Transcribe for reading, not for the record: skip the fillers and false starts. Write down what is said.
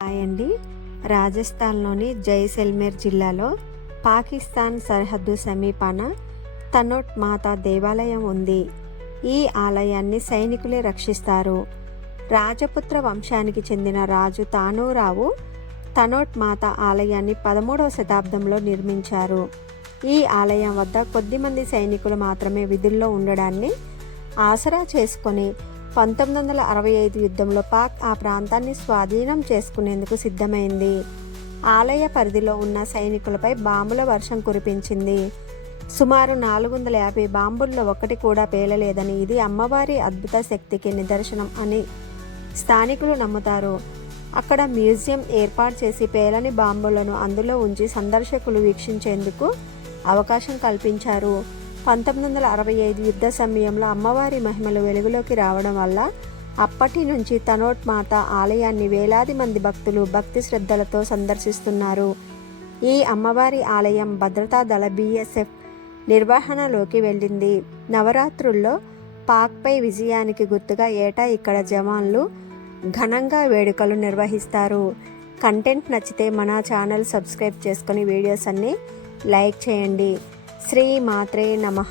Hi అండి. రాజస్థాన్లోని జైసల్మేర్ జిల్లాలో పాకిస్తాన్ సరిహద్దు సమీపాన తనోట్ మాతా దేవాలయం ఉంది. ఈ ఆలయాన్ని సైనికులే రక్షిస్తారు. రాజపుత్ర వంశానికి చెందిన రాజు తానూరావు తనోట్ మాతా ఆలయాన్ని 13వ శతాబ్దంలో నిర్మించారు. ఈ ఆలయం వద్ద కొద్దిమంది సైనికులు మాత్రమే విధుల్లో ఉండడాన్ని ఆసరా చేసుకొని 1965 యుద్ధంలో పాక్ ఆ ప్రాంతాన్ని స్వాధీనం చేసుకునేందుకు సిద్ధమైంది. ఆలయ పరిధిలో ఉన్న సైనికులపై బాంబుల వర్షం కురిపించింది. సుమారు 450 బాంబుల్లో ఒకటి కూడా పేలలేదని, ఇది అమ్మవారి అద్భుత శక్తికి నిదర్శనం అని స్థానికులు నమ్ముతారు. అక్కడ మ్యూజియం ఏర్పాటు చేసి పేలని బాంబులను అందులో ఉంచి సందర్శకులు వీక్షించేందుకు అవకాశం కల్పించారు. 1965 యుద్ధ సమయంలో అమ్మవారి మహిమలు వెలుగులోకి రావడం వల్ల అప్పటి నుంచి తనోట్ మాత ఆలయాన్ని వేలాది మంది భక్తులు భక్తి శ్రద్ధలతో సందర్శిస్తున్నారు. ఈ అమ్మవారి ఆలయం భద్రతా దళ BSF నిర్వహణలోకి వెళ్ళింది. నవరాత్రుల్లో పాక్పై విజయానికి గుర్తుగా ఏటా ఇక్కడ జవాన్లు ఘనంగా వేడుకలు నిర్వహిస్తారు. కంటెంట్ నచ్చితే మన ఛానల్ సబ్స్క్రైబ్ చేసుకొని వీడియోస్ అన్నీ లైక్ చేయండి. శ్రీ మాత్రే నమః.